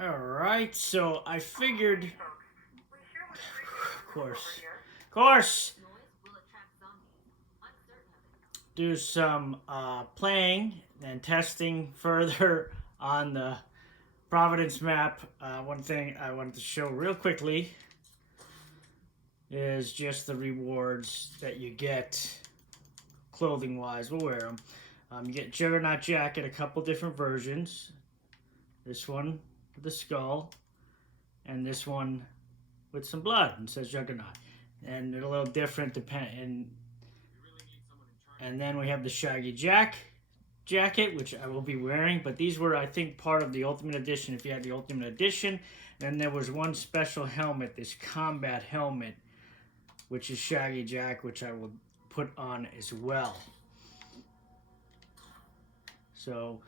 Alright, so I figured, of course, do some playing and testing further on the Providence map. One thing I wanted to show real quickly is just the rewards that you get clothing wise. We'll wear them. You get Juggernaut jacket, a couple different versions. This one with the skull, and this one with some blood and says Juggernaut. And they're a little different and then we have the Shaggy jacket, which I will be wearing, but these were, I think, part of the Ultimate Edition if you had the Ultimate Edition. Then there was one special helmet, this combat helmet, which is Shaggy Jack, which I will put on as well. So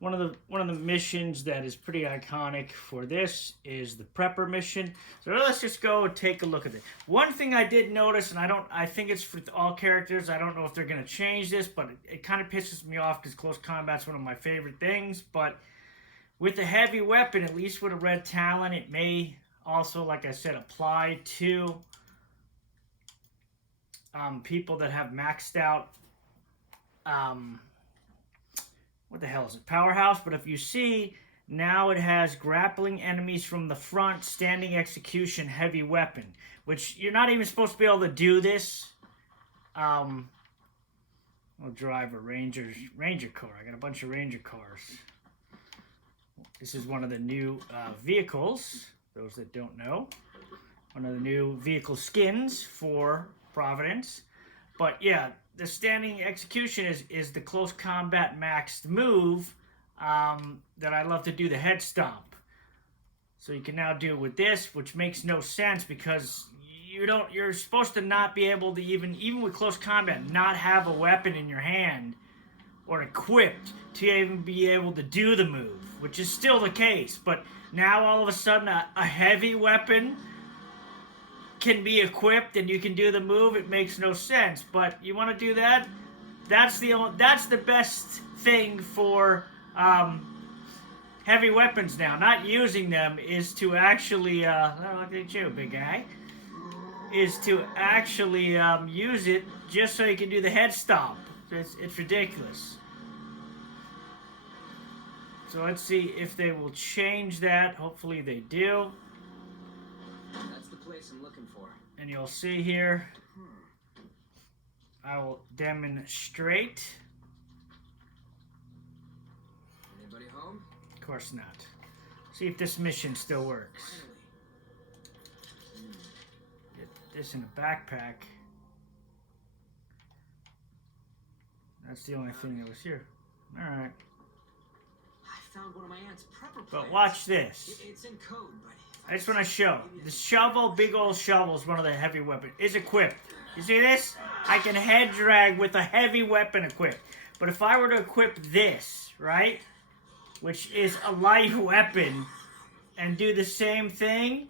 one of the missions that is pretty iconic for this is the Prepper mission. So let's just go and take a look at it. One thing I did notice, and I think it's for all characters. I don't know if they're going to change this, but it kind of pisses me off because close combat's one of my favorite things. But with a heavy weapon, at least with a red talent, it may also, like I said, apply to people that have maxed out what the hell is it? Powerhouse. But if you see, now it has grappling enemies from the front, standing execution, heavy weapon, which you're not even supposed to be able to do this. I'll drive a Ranger car. I got a bunch of Ranger cars. This is one of the new vehicles, those that don't know. One of the new vehicle skins for Providence. But yeah, the standing execution is the close combat maxed move that I love to do, the head stomp. So you can now do it with this, which makes no sense because you're supposed to not be able to even with close combat, not have a weapon in your hand or equipped to even be able to do the move, which is still the case. But now all of a sudden a heavy weapon can be equipped and you can do the move. It makes no sense, but you want to do that. That's the best thing for heavy weapons now. Not using them is to actually look at you, big guy, is to actually use it just so you can do the head stomp. It's ridiculous. So let's see if they will change that. Hopefully they do. That's the place I'm looking for. And you'll see here, I will demonstrate. Anybody home? Of course not. See if this mission still works. Get this in a backpack. That's the only thing that was here. Alright. I found one of my aunt's prepper plans. But watch this. It's in code, but I just want to show. The shovel, big old shovel, is one of the heavy weapons. Is equipped. You see this? I can head drag with a heavy weapon equipped. But if I were to equip this, right, which is a light weapon, and do the same thing,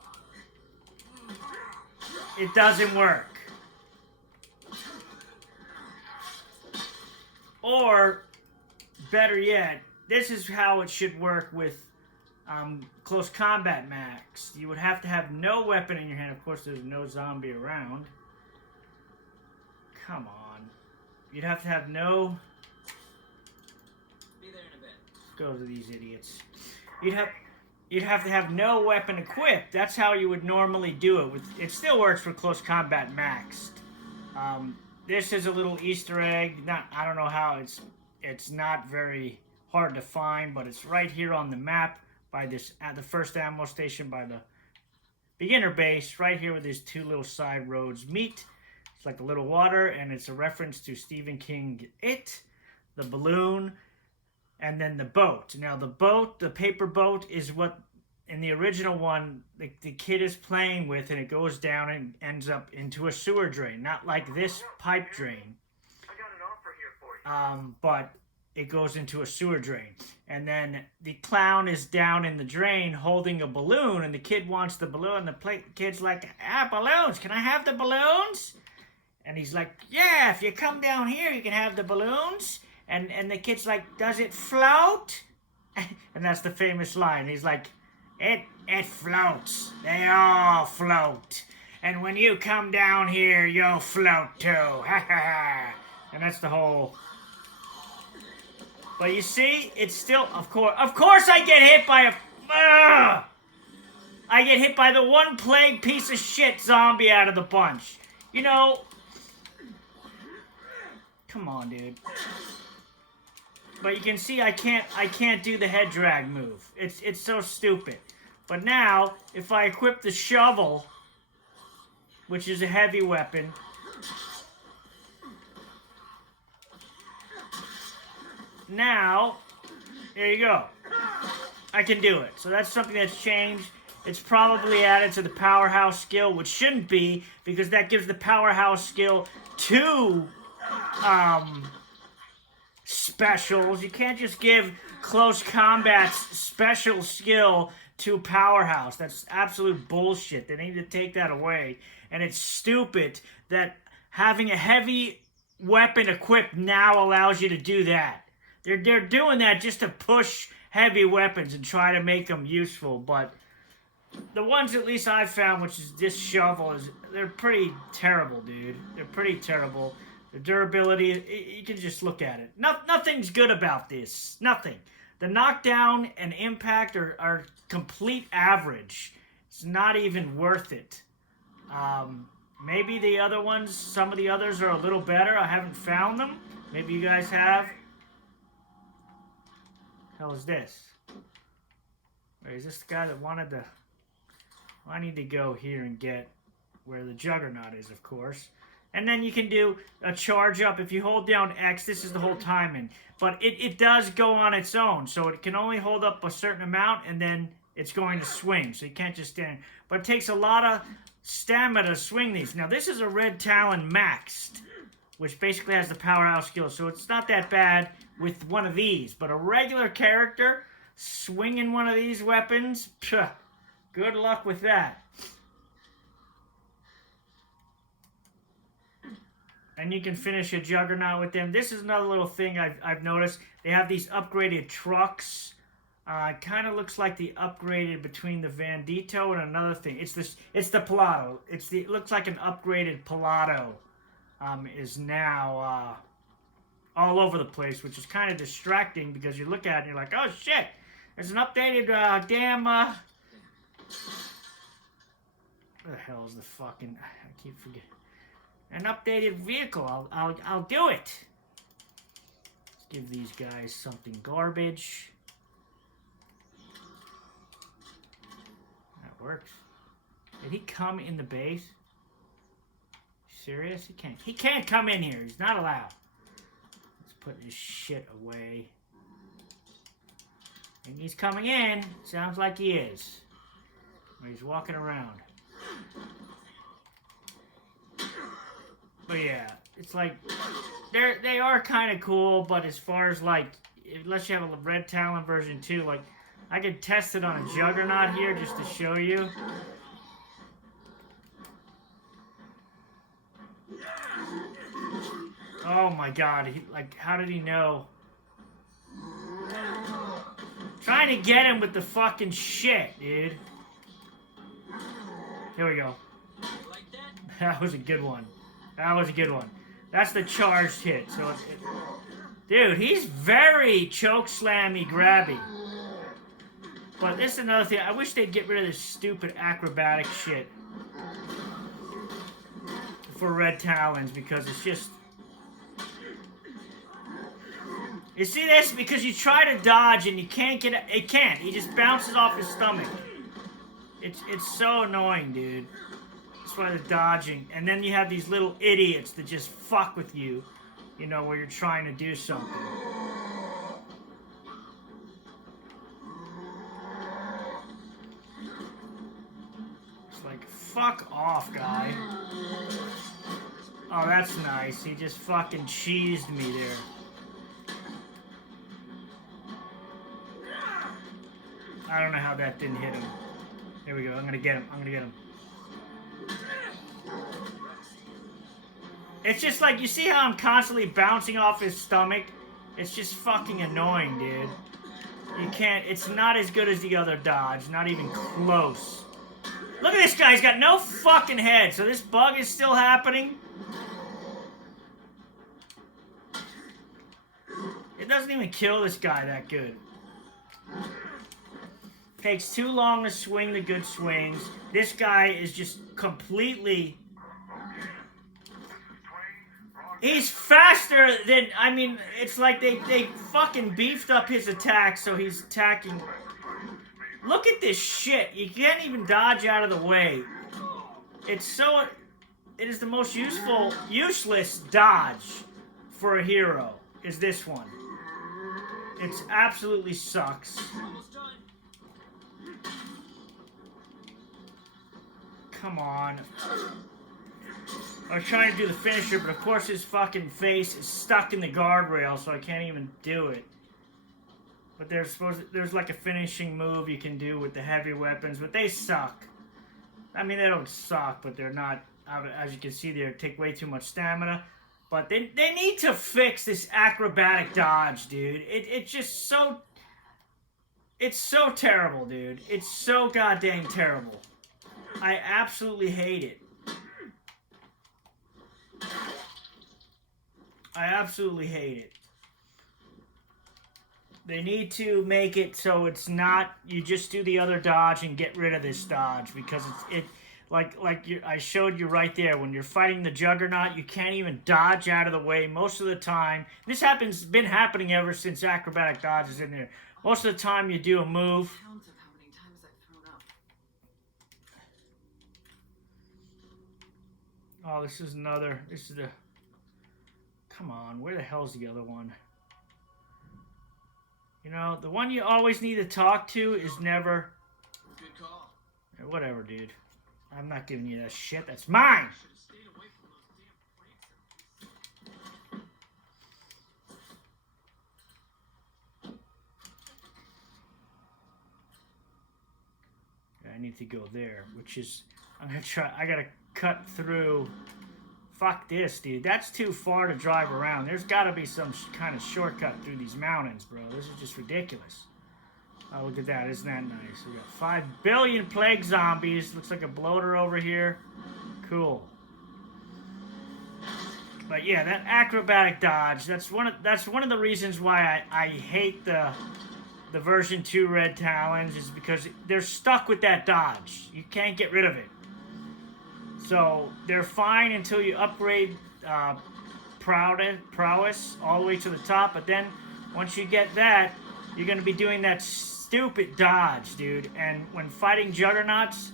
it doesn't work. Or, better yet, this is how it should work with close combat max. You would have to have no weapon in your hand. Of course, there's no zombie around. Come on. You'd have to have no... Be there in a bit. Go to these idiots. You'd have to have no weapon equipped. That's how you would normally do it. It still works for close combat maxed. This is a little Easter egg. I don't know how. It's not very hard to find, but it's right here on the map by this at the first ammo station by the beginner base, right here where these two little side roads meet. It's like a little water, and it's a reference to Stephen King It, the balloon, and then the boat. Now the boat, the paper boat, is what in the original one the kid is playing with, and it goes down and ends up into a sewer drain, not like this pipe drain. I got an offer here for you. But it goes into a sewer drain. And then the clown is down in the drain holding a balloon, and the kid wants the balloon. The kid's like, balloons, can I have the balloons? And he's like, yeah, if you come down here, you can have the balloons. And the kid's like, does it float? And that's the famous line. He's like, It floats. They all float. And when you come down here, you'll float too. Ha ha ha. And that's the whole... But you see, it's still... Of course I get hit by a... Ugh! I get hit by the one plague piece of shit zombie out of the bunch. You know... Come on, dude. But you can see I can't do the head drag move. It's so stupid. But now, if I equip the shovel, which is a heavy weapon, now, there you go. I can do it. So that's something that's changed. It's probably added to the powerhouse skill, which shouldn't be, because that gives the powerhouse skill 2 specials. You can't just give close combat's special skill to powerhouse. That's absolute bullshit. They need to take that away. And it's stupid that having a heavy weapon equipped now allows you to do that. They're doing that just to push heavy weapons and try to make them useful, but the ones at least I've found, which is this shovel, they're pretty terrible, dude. They're pretty terrible. The durability, you can just look at it. Nothing's good about this. Nothing. The knockdown and impact are complete average. It's not even worth it. Maybe the other ones, some of the others are a little better. I haven't found them. Maybe you guys have. Hell is this? Wait, is this the guy that wanted the... Well, I need to go here and get where the Juggernaut is, of course. And then you can do a charge up. If you hold down X, this is the whole timing. But it does go on its own. So it can only hold up a certain amount, and then it's going to swing. So you can't just stand. But it takes a lot of stamina to swing these. Now, this is a Red Talon maxed, which basically has the powerhouse skill. So it's not that bad with one of these. But a regular character swinging one of these weapons, phew, good luck with that. And you can finish a Juggernaut with them. This is another little thing I've noticed. They have these upgraded trucks. It kind of looks like the upgraded between the Vandito and another thing. It's the Pilato. It looks like an upgraded Pilato is now all over the place, which is kind of distracting because you look at it and you're like, oh shit, there's an updated what the hell is the fucking... I keep forgetting. An updated vehicle. I'll do it. Let's give these guys something garbage. That works. Did he come in the base? Serious? He can't come in here. He's not allowed. Let's put this shit away. And he's coming in. Sounds like he is. Or he's walking around. But yeah, it's like, they are kind of cool, but as far as like, unless you have a Red Talon version 2, like, I could test it on a Juggernaut here just to show you. Oh my god, how did he know? Trying to get him with the fucking shit, dude. Here we go. That was a good one. That was a good one. That's the charged hit. So dude, he's very choke slammy grabby. But this is another thing. I wish they'd get rid of this stupid acrobatic shit for Red Talons, because it's just... You see this? Because you try to dodge and you can't get it. It can't. He just bounces off his stomach. It's so annoying, dude. That's why the dodging. And then you have these little idiots that just fuck with you, you know, where you're trying to do something. It's like, fuck off, guy. Oh, that's nice. He just fucking cheesed me there. I don't know how that didn't hit him. There we go. I'm gonna get him. I'm gonna get him. It's just like, you see how I'm constantly bouncing off his stomach? It's just fucking annoying, dude. You can't, it's not as good as the other dodge, not even close. Look at this guy, he's got no fucking head, so this bug is still happening. It doesn't even kill this guy that good. Takes too long to swing the good swings. This guy is just completely... He's faster than... I mean, it's like they fucking beefed up his attack, so he's attacking... Look at this shit. You can't even dodge out of the way. It's so... It is the most useless dodge for a hero, is this one. It absolutely sucks. Come on. I was trying to do the finisher, but of course his fucking face is stuck in the guardrail, so I can't even do it. But there's like a finishing move you can do with the heavy weapons, but they suck. I mean, they don't suck, but they're not, as you can see, they take way too much stamina. But they need to fix this acrobatic dodge, dude. It's just so... It's so terrible, dude. It's so goddamn terrible. I absolutely hate it. I absolutely hate it. They need to make it so it's not, you just do the other dodge and get rid of this dodge, because I showed you right there, when you're fighting the Juggernaut, you can't even dodge out of the way most of the time. This been happening ever since acrobatic dodge is in there. Most of the time you do a move. Oh, this is the... Come on, where the hell's the other one? You know, the one you always need to talk to is never... Good call. Whatever, dude. I'm not giving you that shit. That's mine! I need to go there, which is... I gotta cut through... Fuck this, dude. That's too far to drive around. There's got to be some kind of shortcut through these mountains, bro. This is just ridiculous. Oh, look at that. Isn't that nice? We got 5 billion plague zombies. Looks like a bloater over here. Cool. But yeah, that acrobatic dodge, that's one of the reasons why I hate the version 2 Red Talons, is because they're stuck with that dodge. You can't get rid of it. So they're fine until you upgrade prowess all the way to the top, but then once you get that, you're going to be doing that stupid dodge, dude. And when fighting Juggernauts,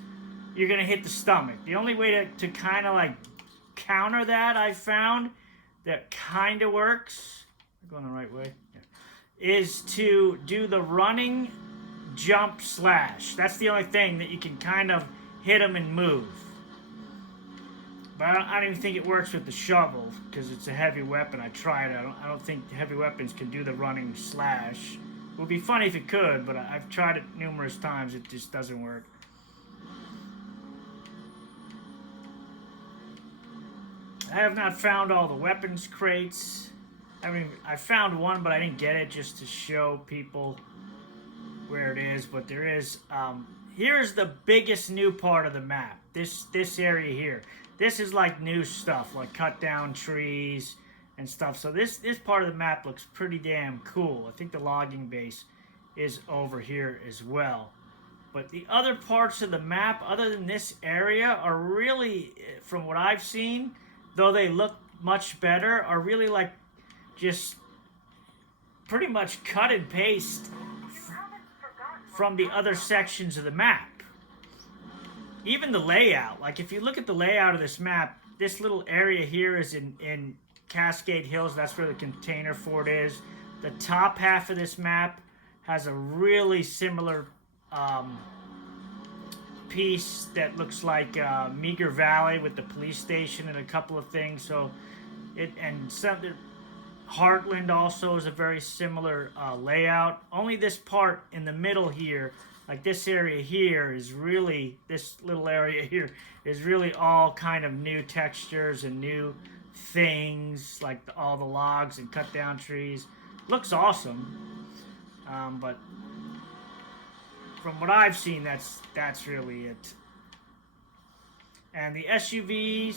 you're going to hit the stomach. The only way to kind of like counter that, I found, that kind of works, I'm going the right way, yeah, is to do the running jump slash. That's the only thing that you can kind of hit them and move. But I don't even think it works with the shovel, because it's a heavy weapon. I tried it. I don't think heavy weapons can do the running slash. It would be funny if it could, but I've tried it numerous times. It just doesn't work. I have not found all the weapons crates. I mean, I found one, but I didn't get it, just to show people where it is. But there is... here's the biggest new part of the map. This area here. This is like new stuff, like cut down trees and stuff. So this part of the map looks pretty damn cool. I think the logging base is over here as well. But the other parts of the map, other than this area, are really, from what I've seen, though they look much better, are really like just pretty much cut and paste from the other sections of the map. Even the layout, like if you look at the layout of this map, this little area here is in Cascade Hills. That's where the container fort is. The top half of this map has a really similar piece that looks like Meager Valley with the police station and a couple of things. So Heartland also is a very similar layout. Only this part in the middle here, like this area here, is really, this little area here is really all kind of new textures and new things, like all the logs and cut down trees. Looks awesome. But from what I've seen, that's really it. And the SUVs,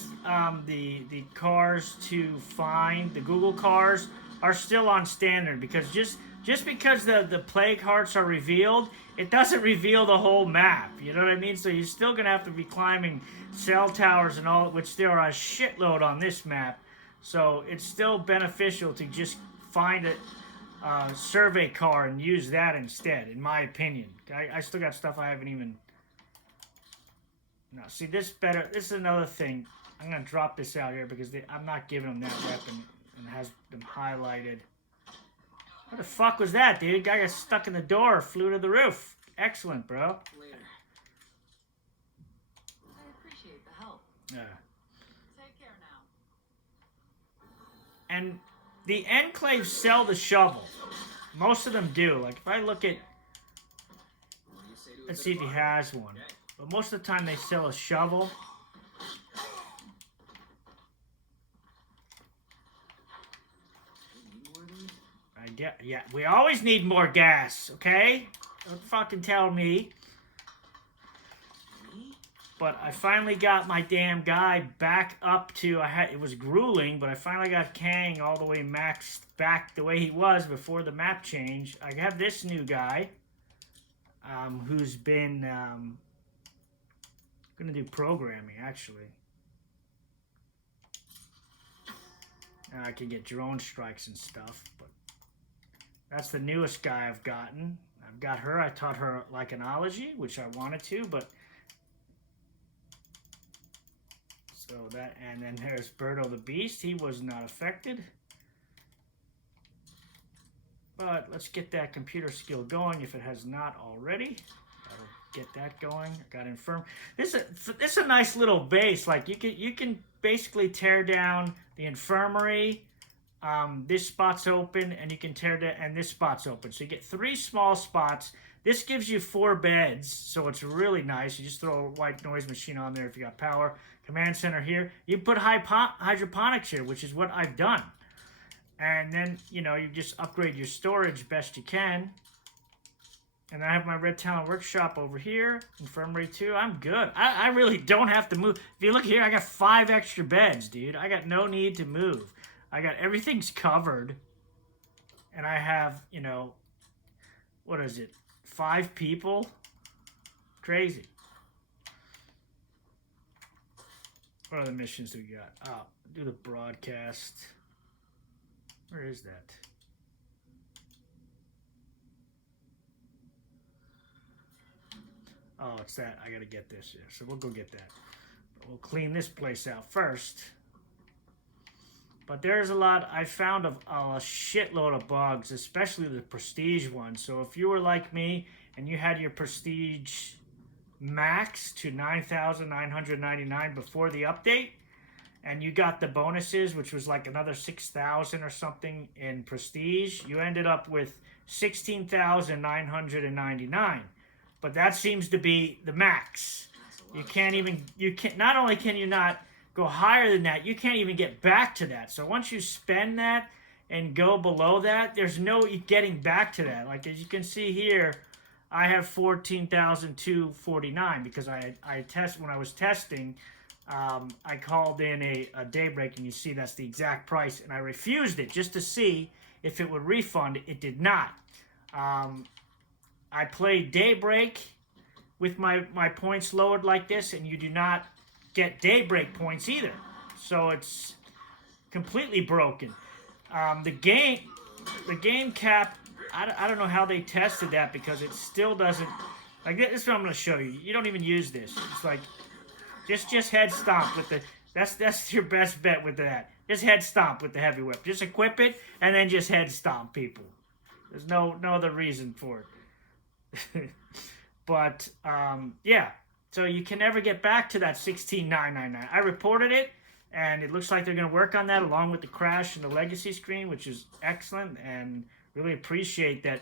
the cars to find, the Google cars, are still on standard, because just because the plague hearts are revealed, it doesn't reveal the whole map. You know what I mean? So you're still gonna have to be climbing cell towers and all, which there are a shitload on this map. So it's still beneficial to just find a survey car and use that instead, in my opinion. I still got stuff I haven't even... Now, see, this is another thing. I'm going to drop this out here because I'm not giving them that weapon, and it has them highlighted. What the fuck was that, dude? Guy got stuck in the door, flew to the roof. Excellent, bro. Later. I appreciate the help. Yeah. Take care now. And the enclaves sell the shovel. Most of them do. Like, if I look at... What do you say to a Let's bit see of if he fun? has one. Okay. But most of the time they sell a shovel. Need more of these? Yeah, we always need more gas, okay? Don't fucking tell me. Me? But I finally got my damn guy back up to, it was grueling, but I finally got Kang all the way maxed back the way he was before the map change. I have this new guy, who's been, gonna do programming, actually. And I can get drone strikes and stuff, but that's the newest guy I've gotten. I've got her, I taught her lycanology, which I wanted to, but so that, and then there's Birdo the Beast. He was not affected. But let's get that computer skill going if it has not already. That'll get that going. I got infirm. This is a nice little base. Like you can basically tear down the infirmary. This spot's open, and you can tear down, and this spot's open. So you get 3 small spots. This gives you 4 beds, so it's really nice. You just throw a white noise machine on there if you got power. Command center here. You put hydroponics here, which is what I've done. And then, you know, you just upgrade your storage best you can. And I have my Red Talent Workshop over here. Infirmary too. I'm good. I really don't have to move. If you look here, I got 5 extra beds, dude. I got no need to move. I got everything's covered. And I have, you know, what is it? 5 people? Crazy. What other missions do we got? Oh, do the broadcast. Where is that? Oh, it's that. I gotta get this. Yeah, so we'll go get that. But we'll clean this place out first. But there's a lot. I found a shitload of bugs, especially the prestige ones. So if you were like me and you had your prestige max to 9,999 before the update, and you got the bonuses, which was like another 6,000 or something in prestige, you ended up with 16,999. But that seems to be the max. You can't even, not only can you not go higher than that, you can't even get back to that. So once you spend that and go below that, there's no getting back to that. Like as you can see here, I have 14,249 because I test when I was testing. I called in a Daybreak, and you see that's the exact price, and I refused it just to see if it would refund. It did not. I played Daybreak with my points lowered like this, and you do not get Daybreak points either. So it's completely broken. The game cap, I don't know how they tested that, because it still doesn't, like this is what I'm going to show you. You don't even use this. It's like, just head stomp with the, that's your best bet with that. Just head stomp with the heavy whip. Just equip it, and then just head stomp people. There's no other reason for it. But, yeah. So you can never get back to that 16,999. I reported it, and it looks like they're going to work on that along with the crash and the legacy screen, which is excellent, and really appreciate that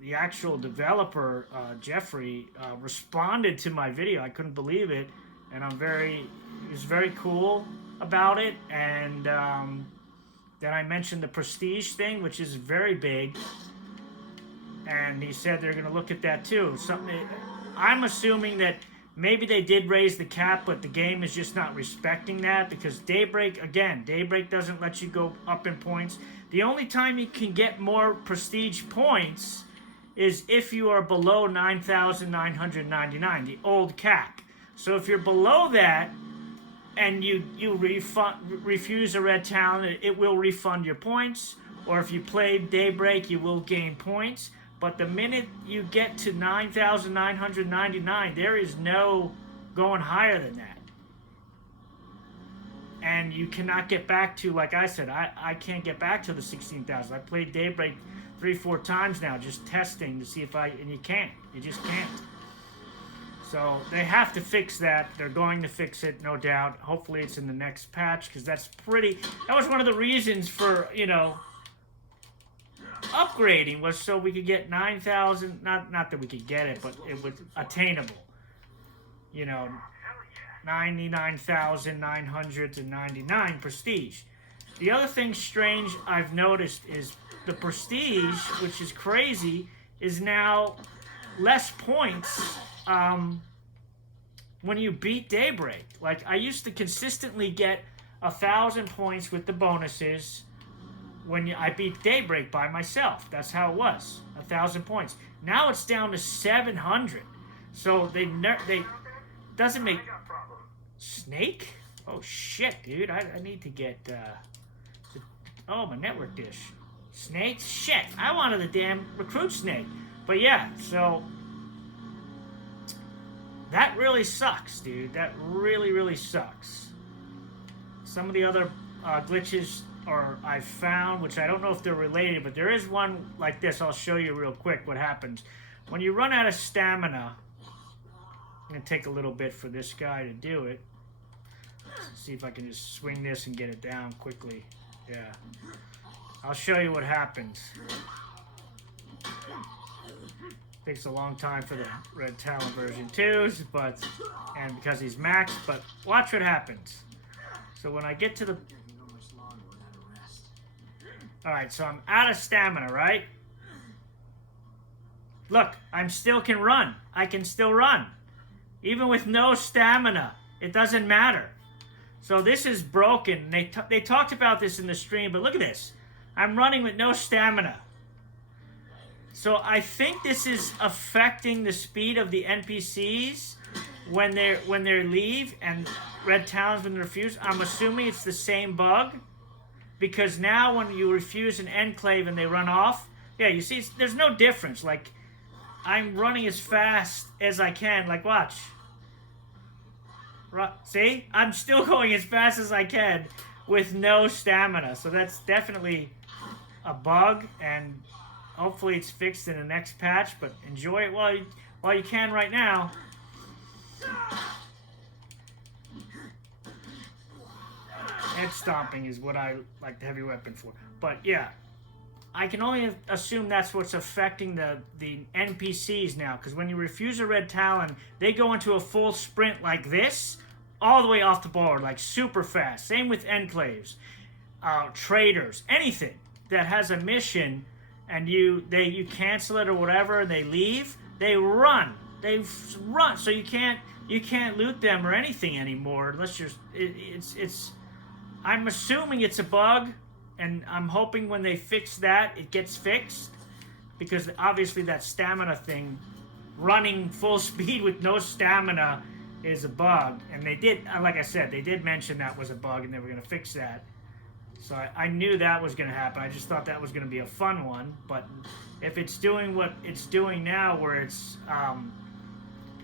the actual developer, Jeffrey, responded to my video. I couldn't believe it, and he was very cool about it. And then I mentioned the prestige thing, which is very big. and he said they're going to look at that too. I'm assuming that maybe they did raise the cap, but the game is just not respecting that, because Daybreak doesn't let you go up in points. The only time you can get more prestige points is if you are below 9,999, the old cap. So if you're below that and you refuse a red talent, it will refund your points. Or if you play Daybreak, you will gain points. But the minute you get to 9,999, there is no going higher than that. And you cannot get back to, like I said, I can't get back to the 16,000. I played Daybreak 3-4 times now, just testing to see if and you can't. You just can't. So they have to fix that. They're going to fix it, no doubt. Hopefully it's in the next patch, because that was one of the reasons for, upgrading, was so we could get 9,000, not that we could get it, but it was attainable. 99,999 prestige. The other thing strange I've noticed is the prestige, which is crazy, is now less points when you beat Daybreak. Like, I used to consistently get 1,000 points with the bonuses when I beat Daybreak by myself. That's how it was, 1,000 points. Now it's down to 700. So they doesn't make... Snake? Oh shit, dude. I need to get my network dish. Snakes? Shit. I wanted the damn recruit snake. But yeah, so that really sucks, dude. That really, really sucks. Some of the other glitches I've found, which I don't know if they're related, but there is one like this. I'll show you real quick what happens. When you run out of stamina, I'm going to take a little bit for this guy to do it. Let's see if I can just swing this and get it down quickly. Yeah. I'll show you what happens. Takes a long time for the Red Talon version 2s, and because he's maxed, but watch what happens. So when I get to the... Alright, so I'm out of stamina, right? Look, I still can run. I can still run. Even with no stamina, it doesn't matter. So this is broken. They talked about this in the stream, but look at this. I'm running with no stamina. So I think this is affecting the speed of the NPCs when they leave, and Red Talons when they refuse. I'm assuming it's the same bug, because now when you refuse an enclave and they run off, yeah, you see, there's no difference. Like, I'm running as fast as I can. Like, watch. See? I'm still going as fast as I can with no stamina. So that's definitely a bug, and hopefully it's fixed in the next patch. But enjoy it while you can right now. Head stomping is what I like the heavy weapon for. But yeah, I can only assume that's what's affecting the NPCs now, because when you refuse a Red Talon, they go into a full sprint like this, all the way off the board, like super fast. Same with enclaves, traders, anything that has a mission, and you cancel it or whatever, and they leave, they run. They run, so you can't loot them or anything anymore unless it's. I'm assuming it's a bug. And I'm hoping when they fix that, it gets fixed. Because obviously that stamina thing, running full speed with no stamina, is a bug. And they did, like I said, they did mention that was a bug and they were going to fix that. So I knew that was going to happen. I just thought that was going to be a fun one. But if it's doing what it's doing now, where it's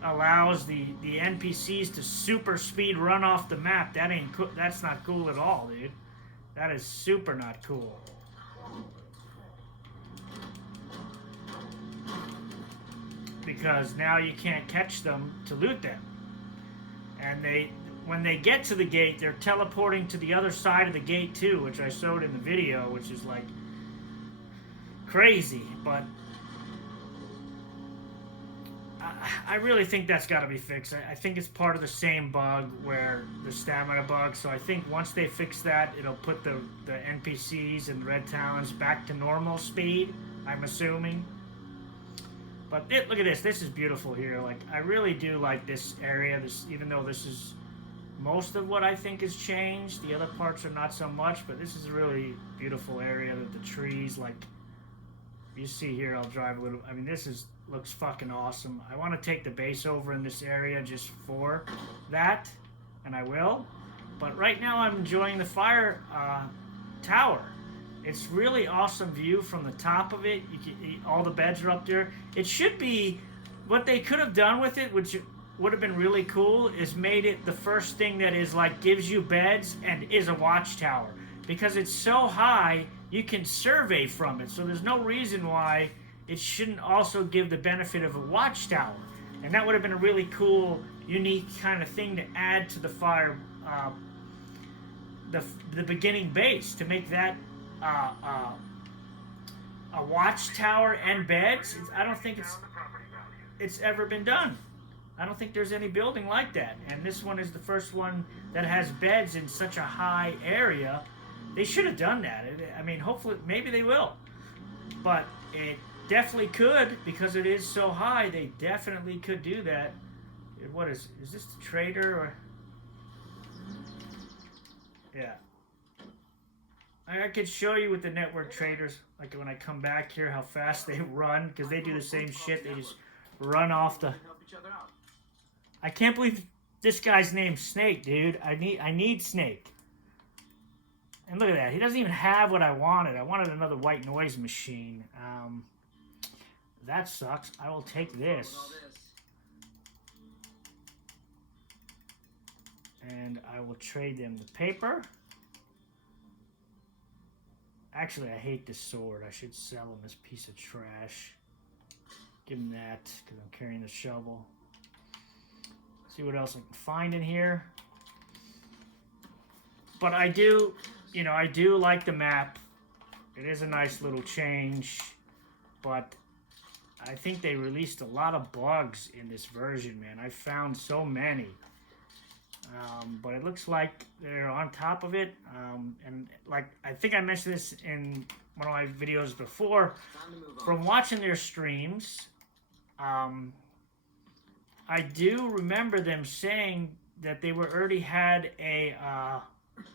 allows the NPCs to super speed run off the map, that's not cool at all, dude. That is super not cool. Because now you can't catch them to loot them. And when they get to the gate, they're teleporting to the other side of the gate too, which I showed in the video, which is like crazy. But I really think that's got to be fixed. I think it's part of the same bug, where the stamina bug. So I think once they fix that, it'll put the NPCs and Red Talons back to normal speed, I'm assuming. But look at this. This is beautiful here. Like, I really do like this area. Even though this is most of what I think has changed. The other parts are not so much, but this is a really beautiful area with the trees. Like, you see here, I'll drive a little. I mean, looks fucking awesome. I want to take the base over in this area just for that, and I will. But right now, I'm enjoying the fire tower. It's really awesome view from the top of it. All the beds are up there. It should be what they could have done with it, which would have been really cool, is made it the first thing that is like gives you beds and is a watchtower, because it's so high you can survey from it. So there's no reason why it shouldn't also give the benefit of a watchtower, and that would have been a really cool, unique kind of thing to add to the fire, the beginning base, to make that a watchtower and beds. I don't think it's ever been done. I don't think there's any building like that, and this one is the first one that has beds in such a high area. They should have done that. I mean, hopefully, maybe they will, but it definitely could, because it is so high. They definitely could do that. What is this the trader or? Yeah. I could show you with the network traders, like when I come back here, how fast they run, because they do the same shit. They just run off the. I can't believe this guy's named Snake, dude. I need Snake. And look at that. He doesn't even have what I wanted. I wanted another white noise machine. That sucks. I will take this. And I will trade them the paper. Actually, I hate this sword. I should sell him this piece of trash. Give him that, because I'm carrying the shovel. See what else I can find in here. But I do like the map. It is a nice little change. But I think they released a lot of bugs in this version, man. I found so many. But it looks like they're on top of it. And like, I think I mentioned this in one of my videos before. From watching their streams, I do remember them saying that they already had a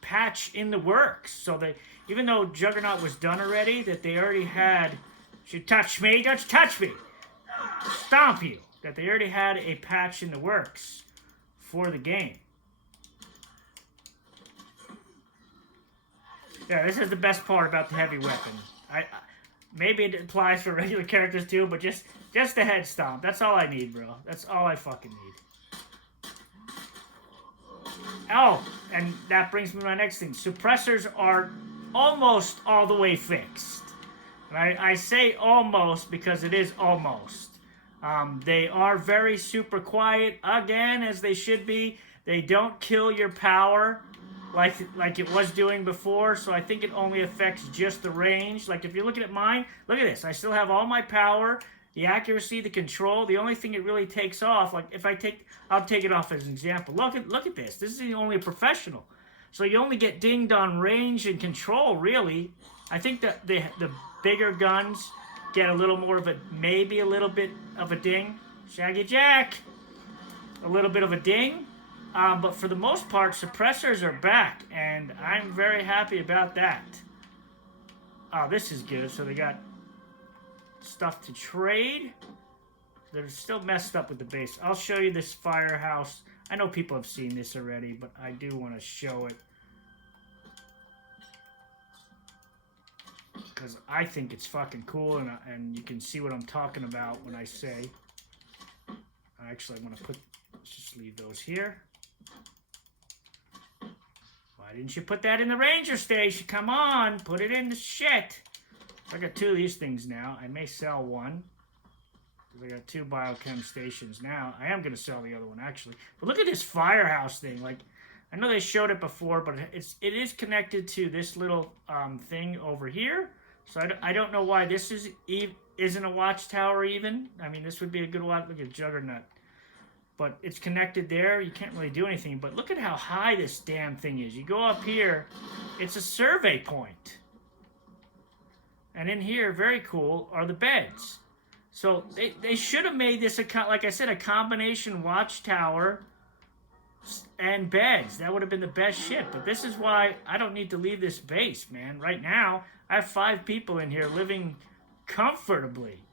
patch in the works. So they, even though Juggernaut was done already, that they already had, you touch me, don't you touch me, stomp you, that they already had a patch in the works for the game. Yeah, this is the best part about the heavy weapon. Maybe it applies for regular characters too, but just the head stomp. That's all I need, bro. That's all I fucking need. Oh, and that brings me to my next thing. Suppressors are almost all the way fixed. Right? I say almost because it is almost. They are very super quiet, again, as they should be. They don't kill your power like it was doing before, so I think it only affects just the range. Like, if you're looking at mine, look at this. I still have all my power, the accuracy, the control. The only thing it really takes off, like if I'll take it off as an example. Look at this. This is only a professional. So you only get dinged on range and control, really. I think that the bigger guns get a little more of a, maybe a little bit of a ding. Shaggy Jack! A little bit of a ding. But for the most part, suppressors are back, and I'm very happy about that. Oh, this is good. So they got stuff to trade. They're still messed up with the base. I'll show you this firehouse. I know people have seen this already, but I do want to show it, because I think it's fucking cool, and you can see what I'm talking about when I say. Actually, I'm going to let's just leave those here. Why didn't you put that in the ranger station? Come on, put it in the shit. I got 2 of these things now. I may sell one. I got 2 biochem stations now. I am going to sell the other one, actually. But look at this firehouse thing. Like, I know they showed it before, but it is connected to this little thing over here. So I don't know why this isn't a watchtower even. I mean, this would be a good watch. Look at Juggernaut. But it's connected there. You can't really do anything. But look at how high this damn thing is. You go up here, it's a survey point. And in here, very cool, are the beds. So they should have made this, like I said, a combination watchtower and beds. That would have been the best shit. But this is why I don't need to leave this base, man. Right now, I have 5 people in here living comfortably.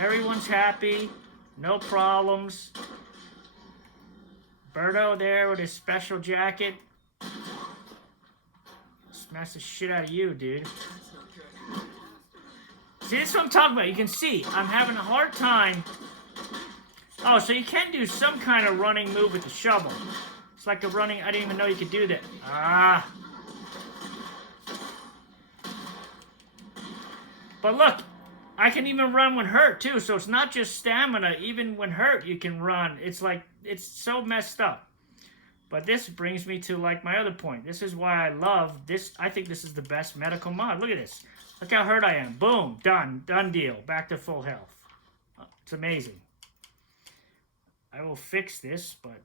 Everyone's happy. No problems. Berto there with his special jacket. Smash the shit out of you, dude. See, this is what I'm talking about. You can see I'm having a hard time. Oh, so you can do some kind of running move with the shovel. It's like a running... I didn't even know you could do that. Ah. But look, I can even run when hurt, too. So it's not just stamina. Even when hurt, you can run. It's like... It's so messed up. But this brings me to, like, my other point. This is why I love this. I think this is the best medical mod. Look at this. Look how hurt I am. Boom. Done. Done deal. Back to full health. It's amazing. I will fix this, but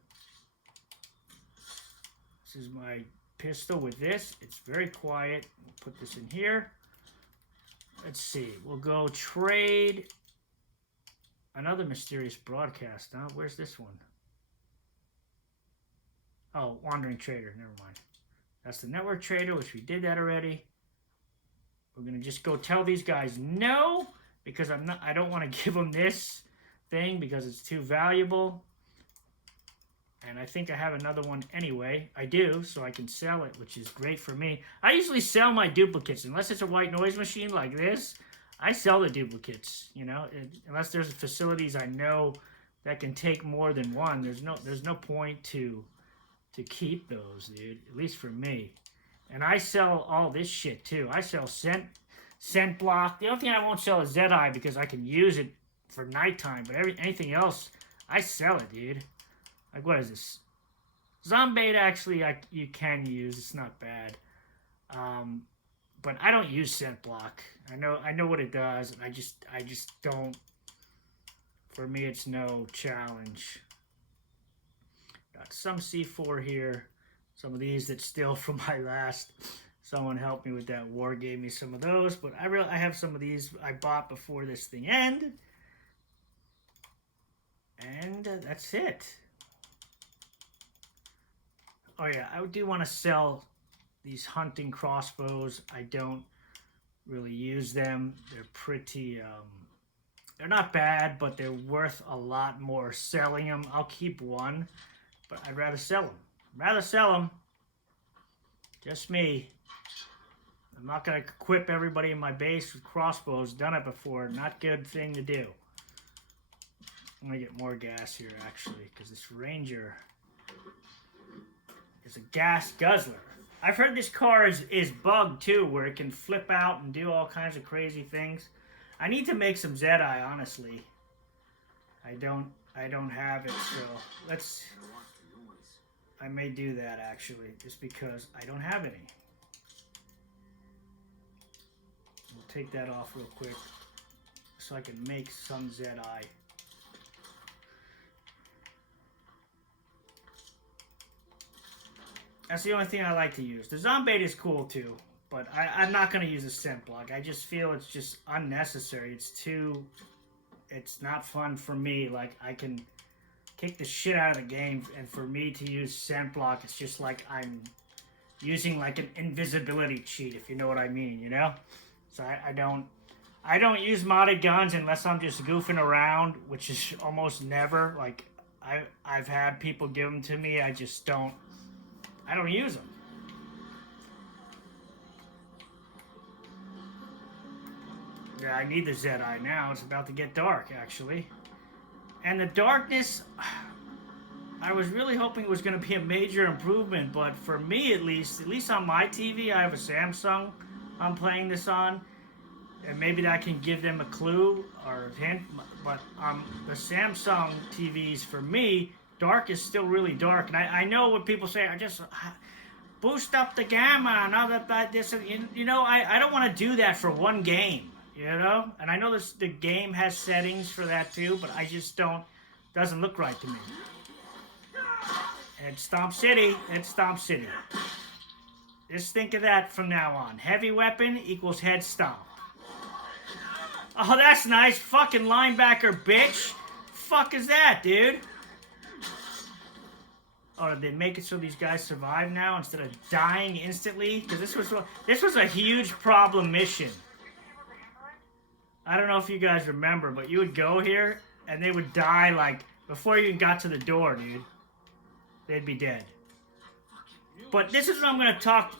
this is my pistol with this. It's very quiet. We'll put this in here. Let's see. We'll go trade another mysterious broadcast, huh? Where's this one? Oh, Wandering Trader. Never mind. That's the network trader, which we did that already. We're going to just go tell these guys no, because I don't want to give them this thing because it's too valuable. And I think I have another one anyway. I do, so I can sell it, which is great for me. I usually sell my duplicates. Unless it's a white noise machine like this, I sell the duplicates, you know. Unless there's facilities I know that can take more than one, there's no point to keep those, dude. At least for me. And I sell all this shit, too. I sell scent block. The only thing I won't sell is Zed-Eye because I can use it for nighttime. But anything else, I sell it, dude. Like, what is this? Zombait, actually, you can use. It's not bad. But I don't use scent block. I know what it does. And I just don't. For me, it's no challenge. Got some C4 here. Some of these that still from my last. Someone helped me with that war, gave me some of those. But I have some of these I bought before this thing ended. And that's it. Oh yeah, I do want to sell these hunting crossbows. I don't really use them. They're pretty, they're not bad, but they're worth a lot more selling them. I'll keep one, but I'd rather sell them. Just me. I'm not going to equip everybody in my base with crossbows. Done it before. Not good thing to do. I'm going to get more gas here, actually, because this Ranger is a gas guzzler. I've heard this car is bugged, too, where it can flip out and do all kinds of crazy things. I need to make some Zed-Eye, honestly. I don't have it, so let's... I may do that, actually, just because I don't have any. We'll take that off real quick so I can make some Zed-Eye. That's the only thing I like to use. The Zombait is cool, too, but I'm not going to use a scent block. I just feel it's just unnecessary. It's not fun for me. Like, I can kick the shit out of the game, and for me to use scent block, it's just like I'm using like an invisibility cheat, if you know what I mean, you know? So I don't use modded guns unless I'm just goofing around, which is almost never. Like, I've had people give them to me, I don't use them. Yeah, I need the Zed-Eye now. It's about to get dark, actually. And the darkness, I was really hoping it was going to be a major improvement, but for me at least on my TV, I have a Samsung I'm playing this on, and maybe that can give them a clue or a hint, but the Samsung TVs, for me, dark is still really dark, and I know what people say, I just boost up the gamma and all that, this, you know, I don't want to do that for one game. You know? And I know the game has settings for that too, but I just doesn't look right to me. And Stomp City, Just think of that from now on. Heavy weapon equals head stomp. Oh, that's nice. Fucking linebacker, bitch. Fuck is that, dude? Oh, did they make it so these guys survive now instead of dying instantly? Because this was a huge problem mission. I don't know if you guys remember, but you would go here and they would die like before you even got to the door, dude. They'd be dead. But this is what I'm gonna talk.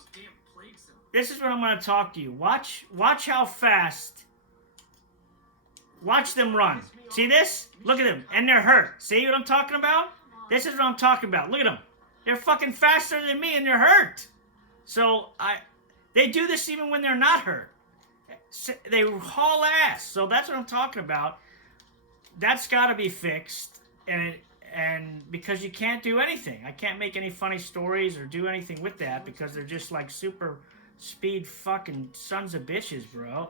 This is what I'm gonna talk to you. Watch how fast. Watch them run. See this? Look at them, and they're hurt. See what I'm talking about? This is what I'm talking about. Look at them. They're fucking faster than me, and they're hurt. So they do this even when they're not hurt. They haul ass. So that's what I'm talking about. That's got to be fixed, and because you can't do anything. I can't make any funny stories or do anything with that because they're just like super speed fucking sons of bitches, bro.